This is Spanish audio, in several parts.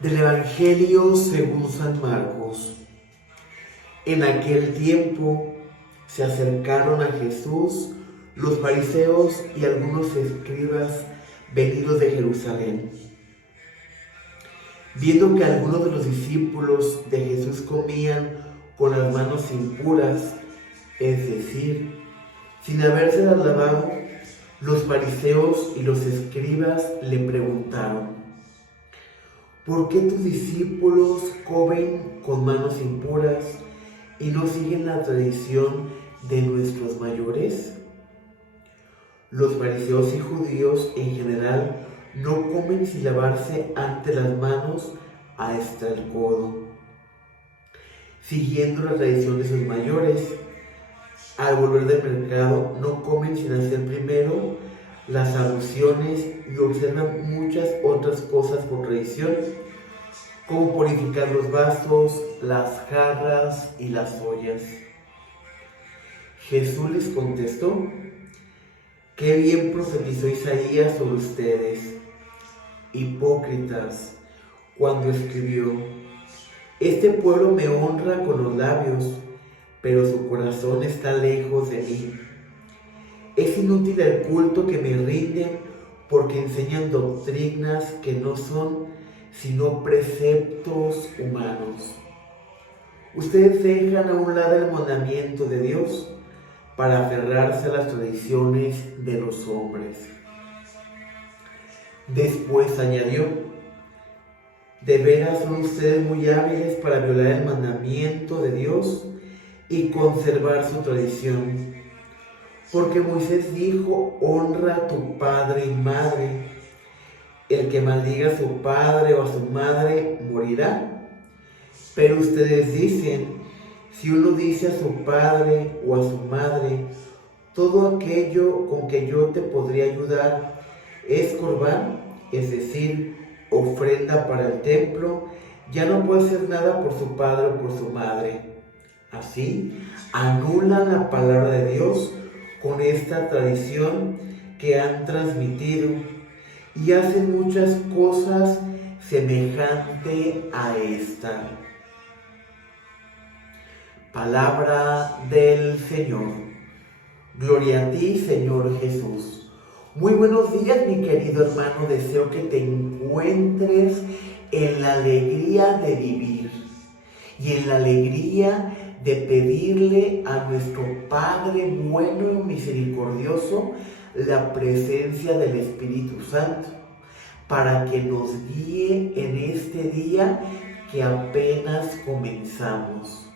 Del Evangelio según San Marcos. En aquel tiempo se acercaron a Jesús los fariseos y algunos escribas venidos de Jerusalén. Viendo que algunos de los discípulos de Jesús comían con las manos impuras, es decir, sin habérselas lavado, los fariseos y los escribas le preguntaron: ¿por qué tus discípulos comen con manos impuras y no siguen la tradición de nuestros mayores? Los fariseos y judíos en general no comen sin lavarse antes las manos hasta el codo, siguiendo la tradición de sus mayores. Al volver del mercado no comen sin hacer primero las abluciones y observan muchas otras cosas por tradición, como purificar los vasos, las jarras y las ollas. Jesús les contestó: qué bien profetizó Isaías sobre ustedes, hipócritas, cuando escribió: este pueblo me honra con los labios, pero su corazón está lejos de mí. Es inútil el culto que me rinden, porque enseñan doctrinas que no son sino preceptos humanos. Ustedes dejan a un lado el mandamiento de Dios para aferrarse a las tradiciones de los hombres. Después añadió: de veras son ustedes muy hábiles para violar el mandamiento de Dios y conservar su tradición. Porque Moisés dijo: honra a tu padre y madre. El que maldiga a su padre o a su madre morirá. Pero ustedes dicen: si uno dice a su padre o a su madre, todo aquello con que yo te podría ayudar es corbán, es decir, ofrenda para el templo, ya no puede hacer nada por su padre o por su madre. Así anulan la palabra de Dios con esta tradición que han transmitido y hacen muchas cosas semejantes a esta. Palabra del Señor. Gloria a ti, Señor Jesús. Muy buenos días, mi querido hermano. Deseo que te encuentres en la alegría de vivir y en la alegría de pedirle a nuestro Padre bueno y misericordioso la presencia del Espíritu Santo para que nos guíe en este día que apenas comenzamos.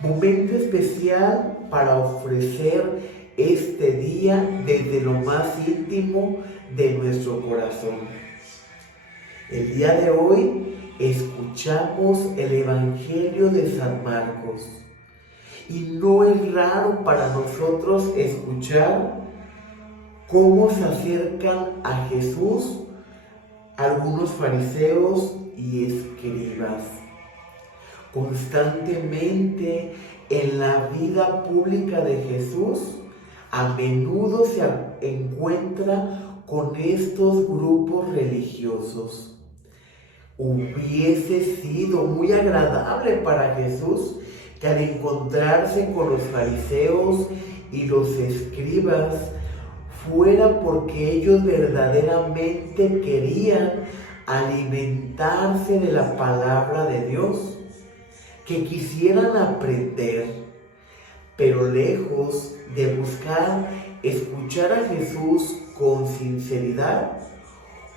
Momento especial para ofrecer este día desde lo más íntimo de nuestro corazón. El día de hoy escuchamos el Evangelio de San Marcos. Y no es raro para nosotros escuchar cómo se acercan a Jesús algunos fariseos y escribas. Constantemente en la vida pública de Jesús, a menudo se encuentra con estos grupos religiosos. Hubiese sido muy agradable para Jesús que al encontrarse con los fariseos y los escribas fuera porque ellos verdaderamente querían alimentarse de la palabra de Dios, que quisieran aprender, pero lejos de buscar escuchar a Jesús con sinceridad,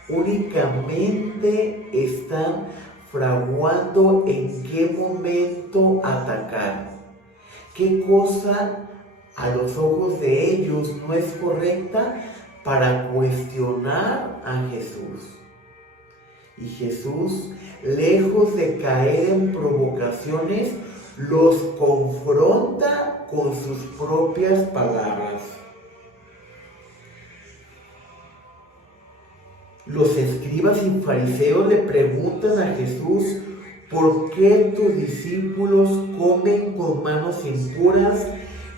únicamente están fraguando en qué momento atacar, qué cosa a los ojos de ellos no es correcta para cuestionar a Jesús. Y Jesús, lejos de caer en provocaciones, los confronta con sus propias palabras. Los escribas y fariseos le preguntan a Jesús: ¿por qué tus discípulos comen con manos impuras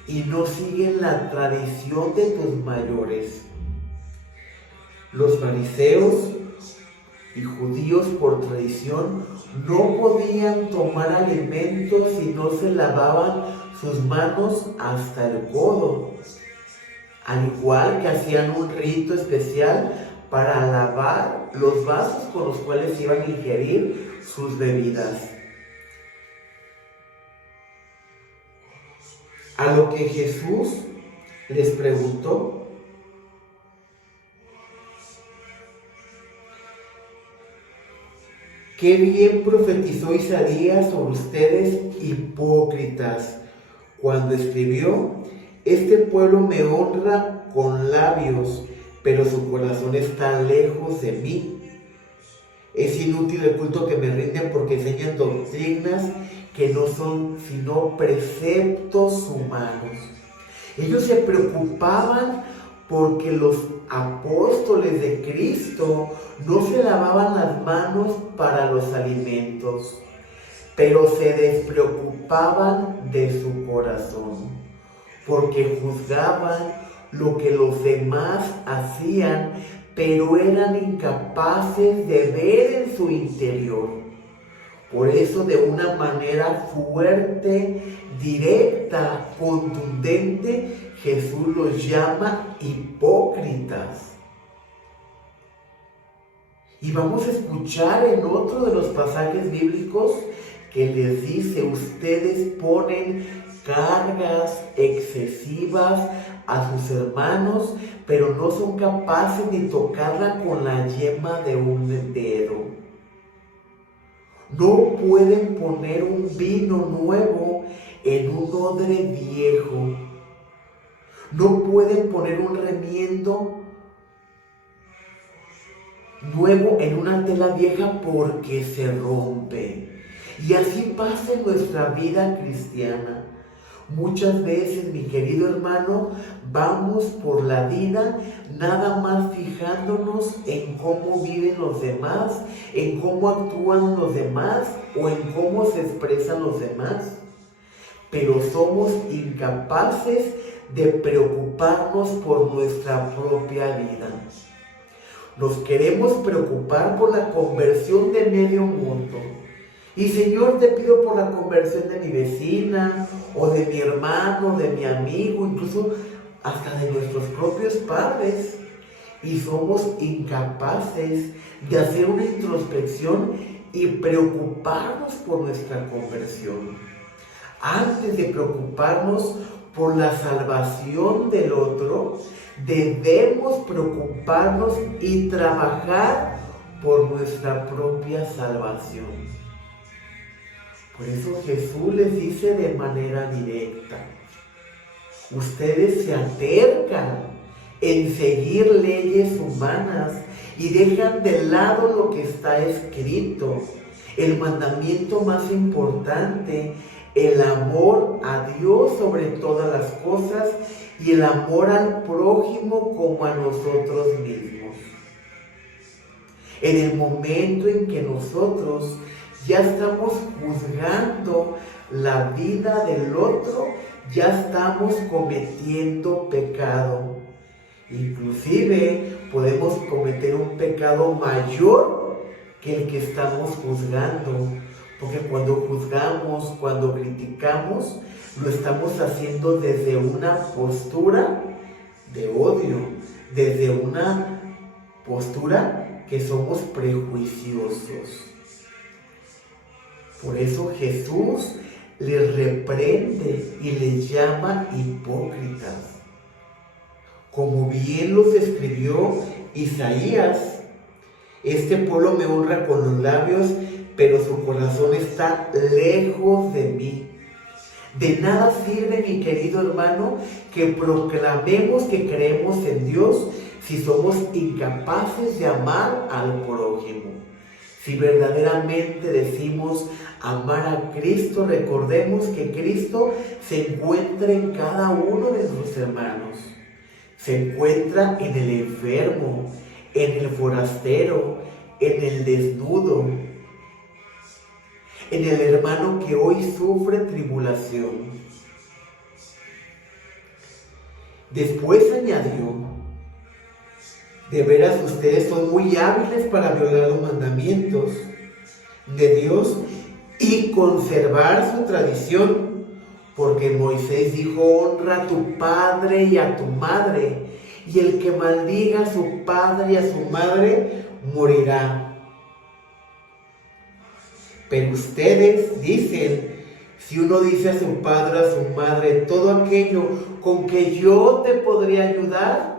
y no siguen la tradición de tus mayores? Los fariseos y judíos por tradición no podían tomar alimentos si no se lavaban sus manos hasta el codo, al igual que hacían un rito especial para lavar los vasos con los cuales iban a ingerir sus bebidas. A lo que Jesús les preguntó: qué bien profetizó Isaías sobre ustedes, hipócritas, cuando escribió: este pueblo me honra con labios, pero su corazón está lejos de mí. Es inútil el culto que me rinden porque enseñan doctrinas que no son sino preceptos humanos. Ellos se preocupaban porque los apóstoles de Cristo no se lavaban las manos para los alimentos, pero se despreocupaban de su corazón, porque juzgaban lo que los demás hacían, pero eran incapaces de ver en su interior. Por eso, de una manera fuerte, directa, contundente, Jesús los llama hipócritas. Y vamos a escuchar en otro de los pasajes bíblicos que les dice: ustedes ponen cargas excesivas a sus hermanos, pero no son capaces de tocarla con la yema de un dedo. No pueden poner un vino nuevo en un odre viejo. No pueden poner un remiendo nuevo en una tela vieja porque se rompe. Y así pasa en nuestra vida cristiana. Muchas veces, mi querido hermano, vamos por la vida nada más fijándonos en cómo viven los demás, en cómo actúan los demás o en cómo se expresan los demás. Pero somos incapaces de preocuparnos por nuestra propia vida. Nos queremos preocupar por la conversión de medio mundo. Y Señor, te pido por la conversión de mi vecina, o de mi hermano, de mi amigo, incluso hasta de nuestros propios padres. Y somos incapaces de hacer una introspección y preocuparnos por nuestra conversión. Antes de preocuparnos por la salvación del otro, debemos preocuparnos y trabajar por nuestra propia salvación. Por eso Jesús les dice de manera directa: ustedes se atercan en seguir leyes humanas y dejan de lado lo que está escrito, el mandamiento más importante, el amor a Dios sobre todas las cosas y el amor al prójimo como a nosotros mismos. En el momento en que nosotros ya estamos juzgando la vida del otro, ya estamos cometiendo pecado. Inclusive podemos cometer un pecado mayor que el que estamos juzgando. Porque cuando juzgamos, cuando criticamos, lo estamos haciendo desde una postura de odio, desde una postura que somos prejuiciosos. Por eso Jesús les reprende y les llama hipócritas. Como bien los escribió Isaías: este pueblo me honra con los labios, pero su corazón está lejos de mí. De nada sirve, mi querido hermano, que proclamemos que creemos en Dios si somos incapaces de amar al prójimo. Si verdaderamente decimos amar a Cristo, recordemos que Cristo se encuentra en cada uno de sus hermanos. Se encuentra en el enfermo, en el forastero, en el desnudo, en el hermano que hoy sufre tribulación. Después añadió: De veras ustedes son muy hábiles para violar los mandamientos de Dios y conservar su tradición, porque Moisés dijo: honra a tu padre y a tu madre, y el que maldiga a su padre y a su madre morirá. Pero ustedes dicen: si uno dice a su padre o a su madre, todo aquello con que yo te podría ayudar,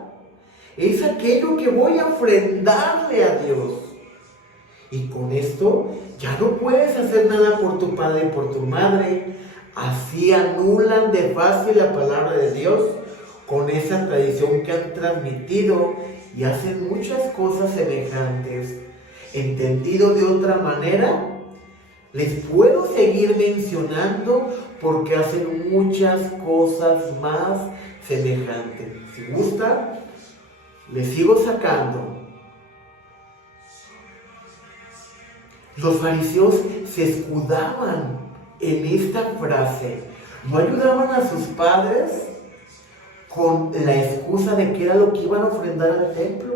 es aquello que voy a ofrendarle a Dios. Y con esto ya no puedes hacer nada por tu padre y por tu madre. Así anulan de fácil la palabra de Dios con esa tradición que han transmitido y hacen muchas cosas semejantes. Entendido de otra manera, les puedo seguir mencionando porque hacen muchas cosas más semejantes. Si gusta, les sigo sacando. Los fariseos se escudaban en esta frase. No ayudaban a sus padres con la excusa de que era lo que iban a ofrendar al templo.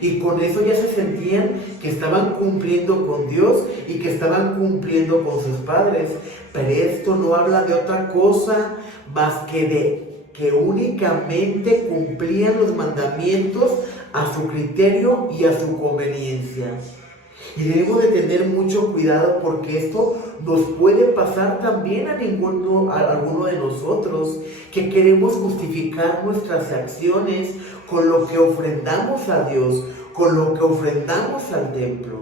Y con eso ya se sentían que estaban cumpliendo con Dios y que estaban cumpliendo con sus padres. Pero esto no habla de otra cosa más que de que únicamente cumplían los mandamientos a su criterio y a su conveniencia. Y debemos de tener mucho cuidado porque esto nos puede pasar también a alguno de nosotros, que queremos justificar nuestras acciones con lo que ofrendamos a Dios, con lo que ofrendamos al templo.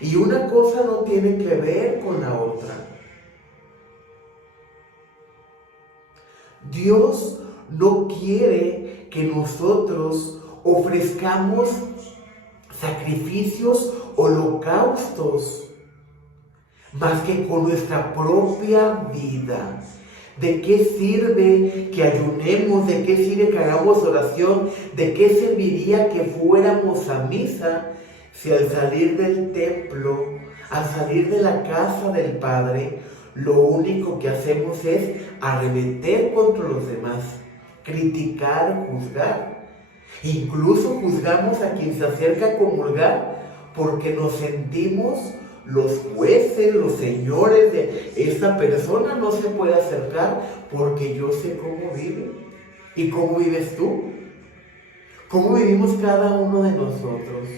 Y una cosa no tiene que ver con la otra. Dios no quiere que nosotros ofrezcamos sacrificios, holocaustos, más que con nuestra propia vida. ¿De qué sirve que ayunemos? ¿De qué sirve que hagamos oración? ¿De qué serviría que fuéramos a misa si al salir del templo, al salir de la casa del Padre, lo único que hacemos es arremeter contra los demás, criticar, juzgar? Incluso juzgamos a quien se acerca a comulgar porque nos sentimos los jueces, los señores de esta persona. No se puede acercar porque yo sé cómo vive. ¿Y cómo vives tú? ¿Cómo vivimos cada uno de nosotros?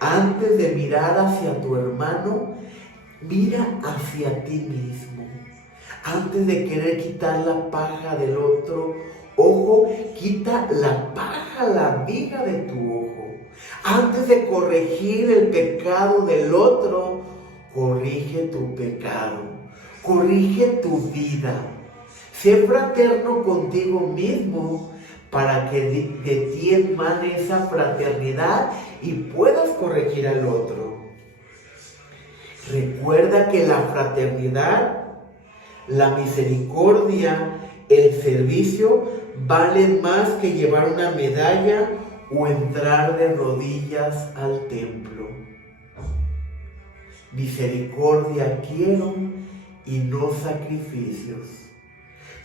Antes de mirar hacia tu hermano, mira hacia ti mismo. Antes de querer quitar la paja del otro ojo, quita la paja, la viga de tu ojo. Antes de corregir el pecado del otro, corrige tu pecado, corrige tu vida. Sé fraterno contigo mismo para que de ti emane esa fraternidad y puedas corregir al otro. Recuerda que la fraternidad, la misericordia, el servicio valen más que llevar una medalla o entrar de rodillas al templo. Misericordia quiero y no sacrificios.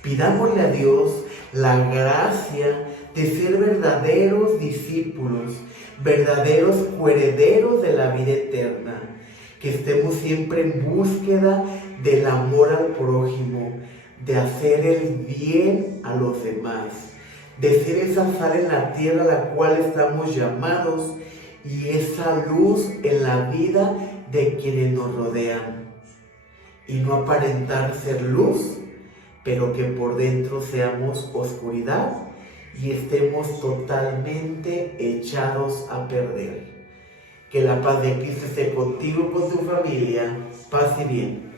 Pidámosle a Dios la gracia de ser verdaderos discípulos, verdaderos coherederos de la vida eterna. Que estemos siempre en búsqueda del amor al prójimo, de hacer el bien a los demás, de ser esa sal en la tierra a la cual estamos llamados y esa luz en la vida de quienes nos rodean. Y no aparentar ser luz, pero que por dentro seamos oscuridad y estemos totalmente echados a perder. Que la paz de Cristo esté contigo, con tu familia. Paz y bien.